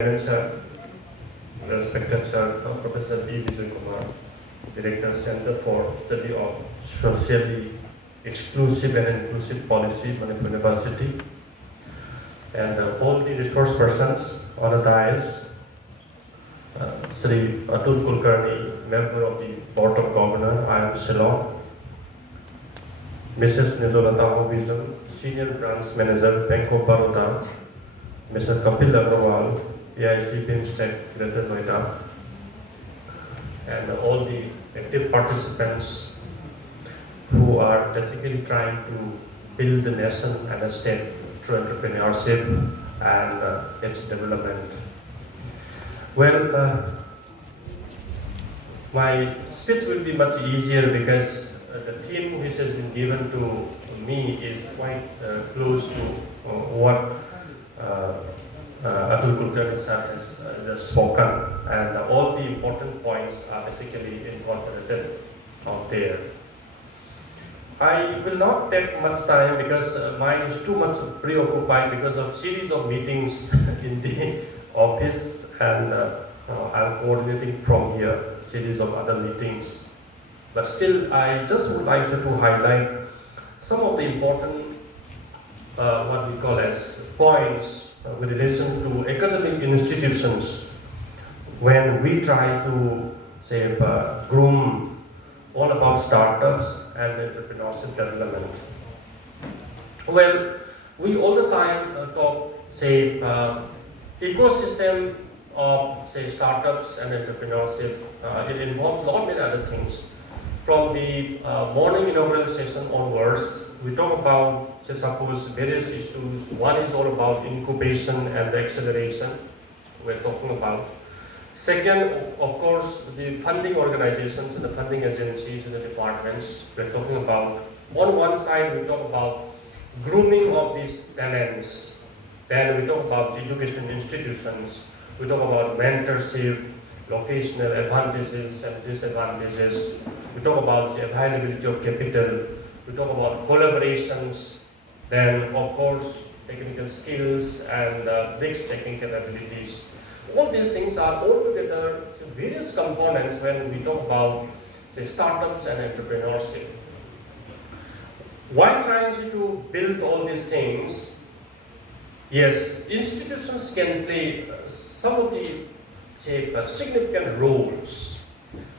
Sir, respected Sir, Professor E. Vijay Kumar, Director Center for Study of Socially Exclusive and Inclusive Policy, Manipur University, and all the resource persons on the dais, Sri Atul Kulkarni, Member of the Board of Governors, IIM Shillong, Mrs. Nizolata Hovizam, Senior Branch Manager, Bank of Baroda, Mr. Kapil Agrawal, AIC BIMSTEC, Greater Noida, and all the active participants who are basically trying to build the nation and a state through entrepreneurship and its development. Well, my speech will be much easier because the theme which has been given to me is quite close to what Atul Kulkarni sir has spoken, and all the important points are basically incorporated out there. I will not take much time because mine is too much preoccupied because of series of meetings in the office, and I'm coordinating from here series of other meetings. But still, I just would like to highlight some of the important what we call as points with relation to academic institutions when we try to say groom all about startups and entrepreneurship development. Well, we all the time talk say ecosystem of say startups and entrepreneurship. It involves a lot many other things. From the morning inaugural session onwards, we talk about, say, suppose various issues. One is all about incubation and the acceleration we're talking about. Second, of course, the funding organizations and the funding agencies and the departments we're talking about. On one side, we talk about grooming of these talents. Then we talk about education institutions. We talk about mentorship, locational advantages and disadvantages. We talk about the availability of capital. We talk about collaborations. Then, of course, technical skills and mixed technical abilities. All these things are all together various components when we talk about, say, startups and entrepreneurship. While trying to build all these things, yes, institutions can play some of the significant roles.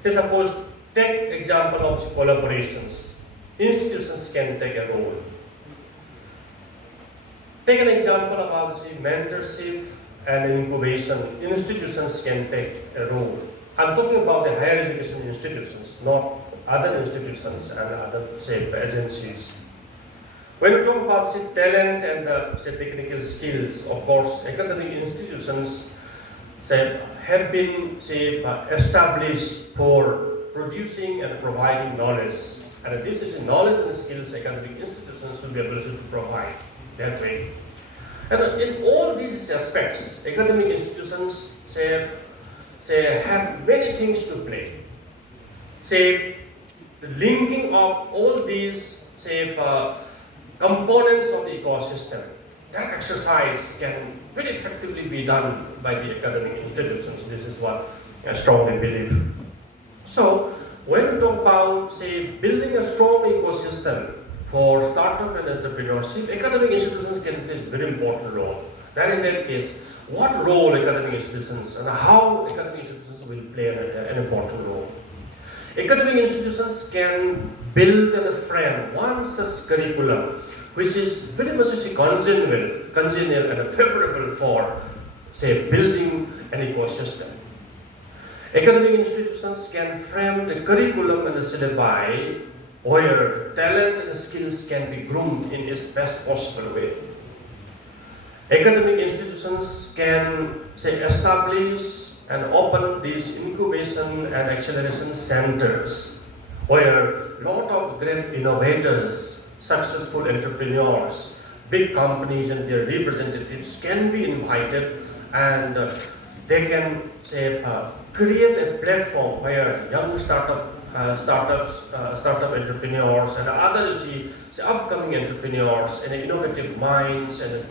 Say, suppose, take example of collaborations. Institutions can take a role. Take an example about the mentorship and incubation. Institutions can take a role. I'm talking about the higher education institutions, not other institutions and other agencies. When we talk about talent and technical skills, of course, academic institutions have been established for producing and providing knowledge. And this is the knowledge and skills academic institutions will be able to provide that way. And in all these aspects, academic institutions have many things to play. The linking of all these components of the ecosystem, that exercise can very effectively be done by the academic institutions. This is what I strongly believe. So, when we talk about, building a strong ecosystem for startup and entrepreneurship, academic institutions can play a very important role. Then in that case, what role academic institutions and how academic institutions will play an important role? Academic institutions can build and frame one such curriculum which is very much congenial and favorable for, building an ecosystem. Academic institutions can frame the curriculum and the syllabi where talent and skills can be groomed in its best possible way. Academic institutions can establish and open these incubation and acceleration centers where a lot of great innovators, successful entrepreneurs, big companies and their representatives can be invited, and they can create a platform where young startup entrepreneurs and other upcoming entrepreneurs and innovative minds and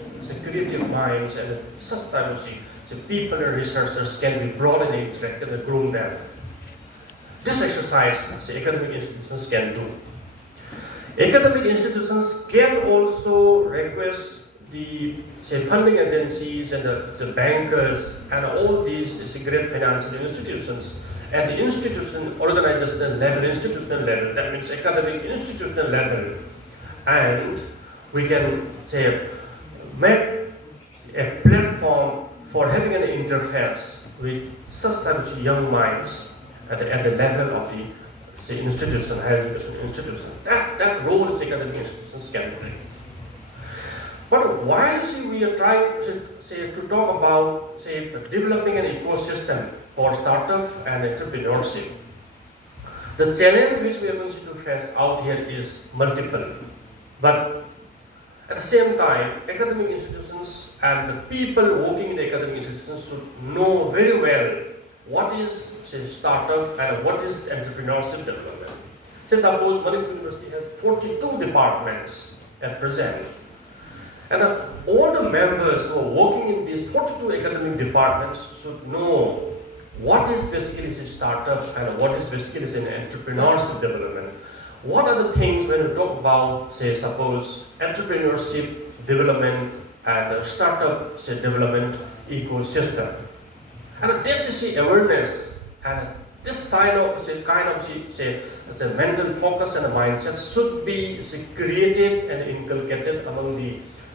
creative minds and such type of the people and researchers can be brought in and interacted and groom them. This exercise the academic institutions can do. Academic institutions can also request the funding agencies and the bankers and all these great financial institutions at the organizational level, that means academic institutional level, and we can make a platform for having an interface with such types of young minds at the level of the institution, higher education institution. That role is academic institutions can play. But while we are trying to talk about developing an ecosystem for startup and entrepreneurship, the challenge which we are going to face out here is multiple. But at the same time, academic institutions and the people working in the academic institutions should know very well what is startup and what is entrepreneurship development. Suppose Manipur University has 42 departments at present. And all the members who are working in these 42 academic departments should know what is basically a startup and what is basically an entrepreneurship development. What are the things when we talk about, suppose, entrepreneurship development and startup development ecosystem. And this is the awareness, and this kind of mental focus and mindset should be created and inculcated among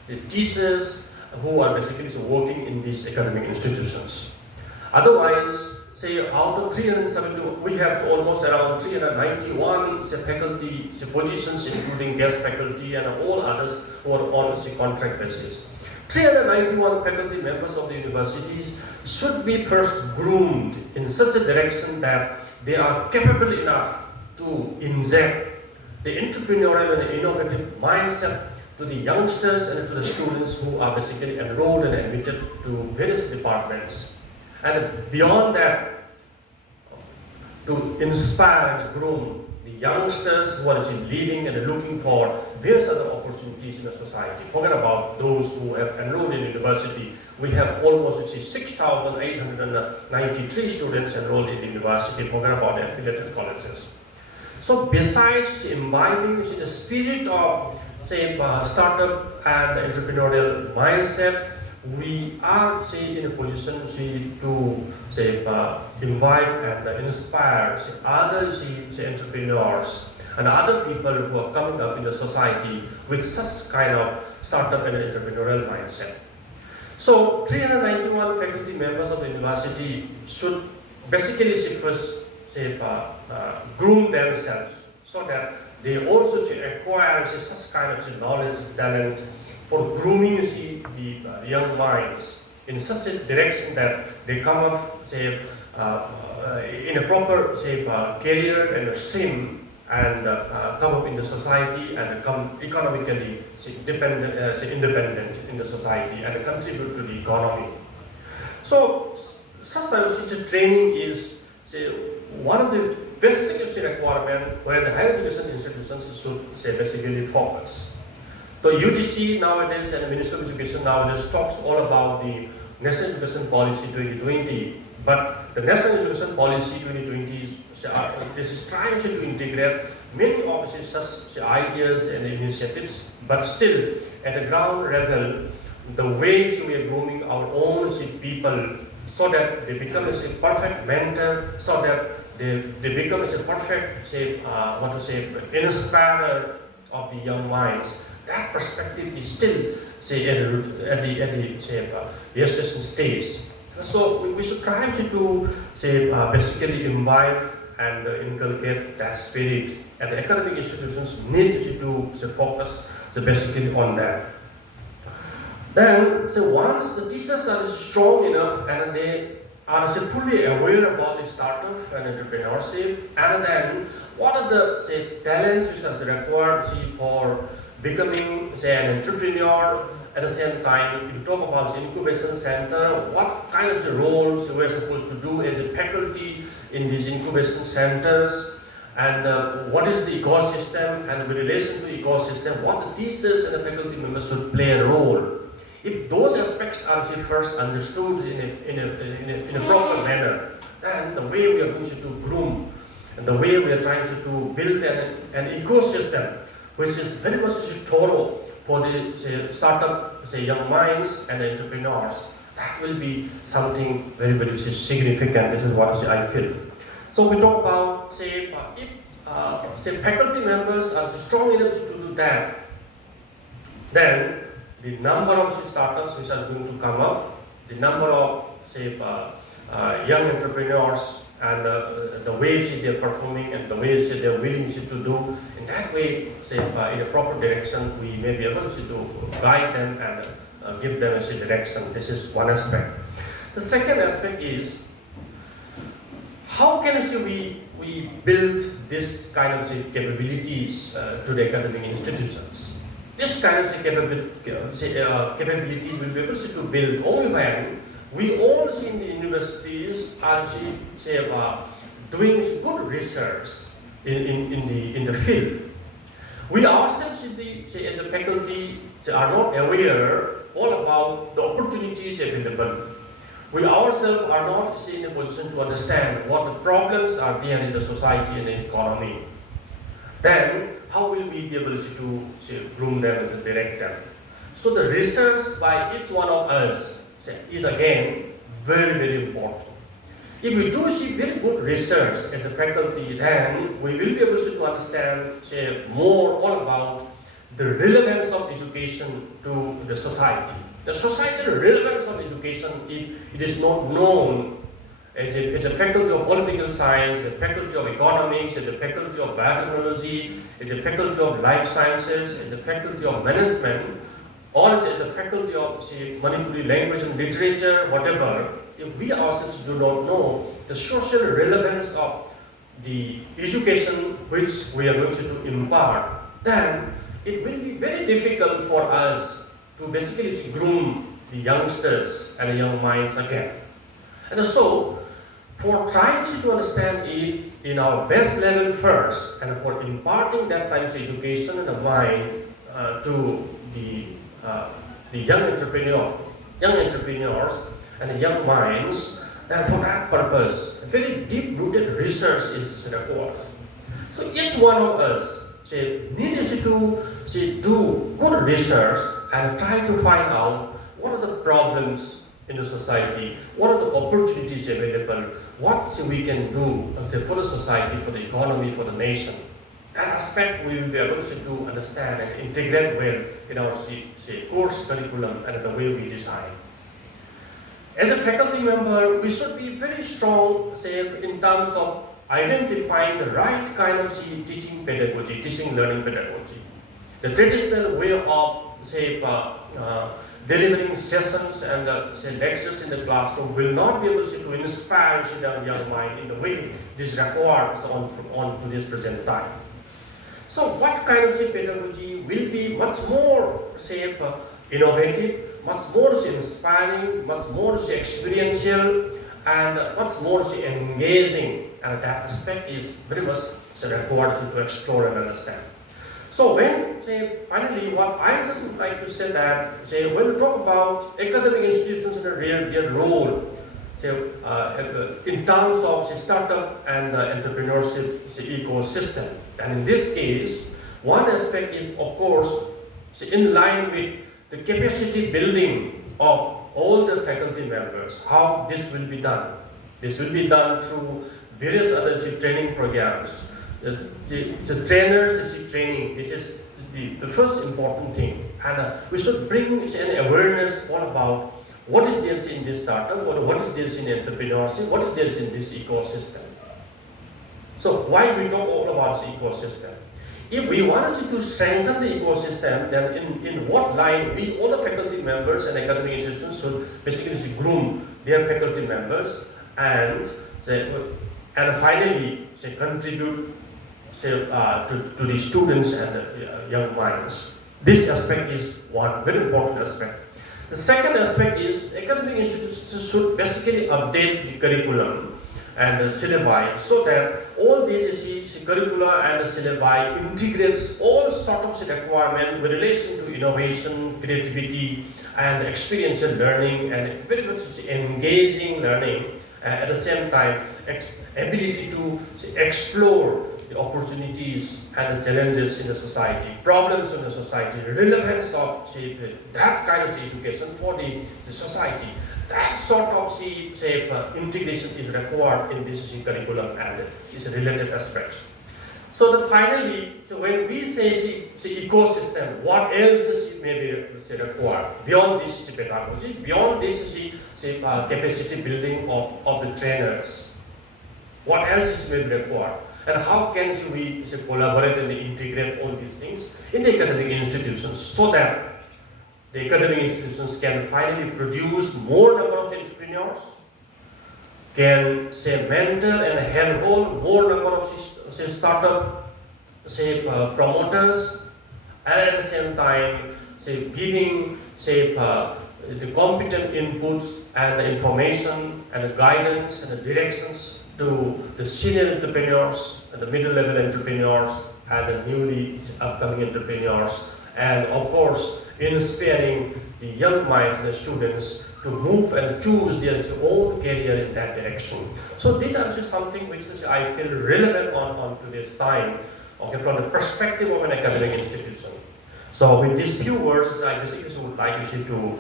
the teachers who are basically working in these academic institutions. Otherwise, out of 372, we have almost around 391 faculty positions, including guest faculty and all others who are on contract basis. 391 faculty members of the universities should be first groomed in such a direction that they are capable enough to inject the entrepreneurial and innovative mindset to the youngsters and to the students who are basically enrolled and admitted to various departments. And beyond that, to inspire and groom the youngsters who are leading and looking for various other opportunities in the society. Forget about those who have enrolled in university. We have almost 6,893 students enrolled in the university. Forget about the affiliated colleges. So besides imbibing the spirit of startup and entrepreneurial mindset, we are in a position to invite and inspire other entrepreneurs and other people who are coming up in the society with such kind of startup and entrepreneurial mindset. So 391 faculty members of the university should basically first groom themselves so that they also acquire such kind of knowledge, talent, for grooming the young minds in such a direction that they come up in a proper career and a stream and come up in the society and become economically independent in the society and contribute to the economy. So such type of training is one of the basic requirements where the higher education institutions should basically focus. So UGC nowadays and the Ministry of Education nowadays talks all about the National Education Policy 2020, but the National Education Policy 2020 this is trying to integrate many of such ideas and initiatives, but still at the ground level, the ways we are grooming our own people so that they become a perfect mentor, so that they become a perfect inspirer of the young minds. That perspective is still at the gestation stage. So we should try to basically imbibe and inculcate that spirit, and the academic institutions need to focus basically on that. Then, once the teachers are strong enough and they are fully aware about the startup and entrepreneurship, and then what are the talents which are required for becoming an entrepreneur. At the same time, if you talk about the incubation center, what kind of roles we're supposed to do as a faculty in these incubation centers, and what is the ecosystem, and in relation to the ecosystem, what the teachers and the faculty members should play a role If those aspects are first understood in a proper manner, then the way we are going to groom and the way we are trying to build an ecosystem which is very much thorough for the startup, young minds and entrepreneurs, that will be something very, very significant. This is what I feel. So we talk about, if faculty members are strong enough to do that, then the number of startups which are going to come up, the number of young entrepreneurs and the ways they are performing and the ways they are willing to do, in that way, in a proper direction, we may be able to guide them and give them a direction. This is one aspect. The second aspect is, how can we build this kind of capabilities to the academic institutions? This kind of capabilities will be able to build only when we all in the universities are doing good research in the field. We ourselves as a faculty are not aware all about the opportunities available. We ourselves are not in a position to understand what the problems are there in the society and the economy. Then how will we be able to groom them and direct them? So the research by each one of us is again very, very important. If we do see very good research as a faculty, then we will be able to understand more all about the relevance of education to the society. The societal relevance of education, if it is not known as a faculty of political science, a faculty of economics, as a faculty of biotechnology, as a faculty of life sciences, as a faculty of management, or as a faculty of Manipuri language and literature, whatever, if we ourselves do not know the social relevance of the education which we are going to impart, then it will be very difficult for us to basically groom the youngsters and the young minds again. And so, for trying to understand it in our best level first, and for imparting that type of education and the mind to the young entrepreneurs and the young minds, and for that purpose, a very deep-rooted research is required. So each one of us needs to do good research and try to find out what are the problems in the society, what are the opportunities available, what we can do for the society, for the economy, for the nation. That aspect we will be able to understand and integrate well in our course curriculum and the way we design. As a faculty member, we should be very strong, in terms of identifying the right kind of teaching pedagogy, teaching learning pedagogy. The traditional way of delivering sessions and lectures in the classroom will not be able to inspire the young mind in the way this requires on to this present time. So what kind of pedagogy will be much more innovative, much more inspiring, much more experiential, and much more engaging, and that aspect is very much required to explore and understand. So when, finally, what I just would like to say that, when we talk about academic institutions and their role, in terms of startup and entrepreneurship ecosystem, and in this case, one aspect is, of course, in line with the capacity building of all the faculty members, how this will be done. This will be done through various other training programs. The trainers training, this is the first important thing. And we should bring an awareness all about what is there in this startup, or what is there in entrepreneurship, what is there in this ecosystem. So why we talk all about the ecosystem? If we wanted to strengthen the ecosystem, then in what line we, all the faculty members and academic institutions, should basically groom their faculty members and finally contribute to the students and the young minds. This aspect is one very important aspect. The second aspect is academic institutions should basically update the curriculum and syllabi, so that all these curricula and syllabi integrates all sort of requirement with relation to innovation, creativity, and experiential learning, and very much engaging learning, at the same time ability to explore the opportunities and the challenges in the society, problems in the society, relevance of that kind of education for the society. That sort of integration is required in this curriculum and its related aspects. So that finally, when we say ecosystem, what else may be required beyond this pedagogy, beyond this capacity building of the trainers? What else is may be required? And how can we collaborate and integrate all these things in the academic institutions so that the academic institutions can finally produce more number of entrepreneurs, can mentor and handhold more number of startup promoters, and at the same time giving the competent inputs and the information and the guidance and the directions to the senior entrepreneurs and the middle level entrepreneurs and the newly upcoming entrepreneurs, and of course inspiring the young minds and the students to move and choose their own career in that direction. So these are just something which I feel relevant on today's time, okay, from the perspective of an academic institution. So with these few words, I basically would like to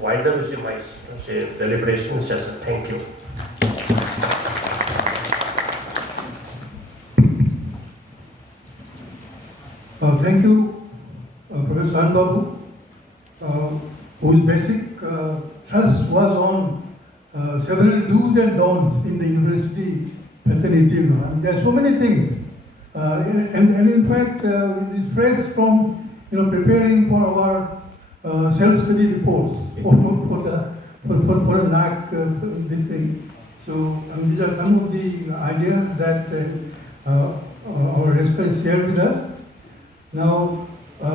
wind up my deliberation session. Thank you. Thank you, Professor Chandbabu, whose basic thrust was on several do's and don'ts in the university fraternity. And there are so many things, and in fact, it's fresh from preparing for our self-study reports for a NAC this thing. So these are some of the ideas that our researchers shared with us. Now,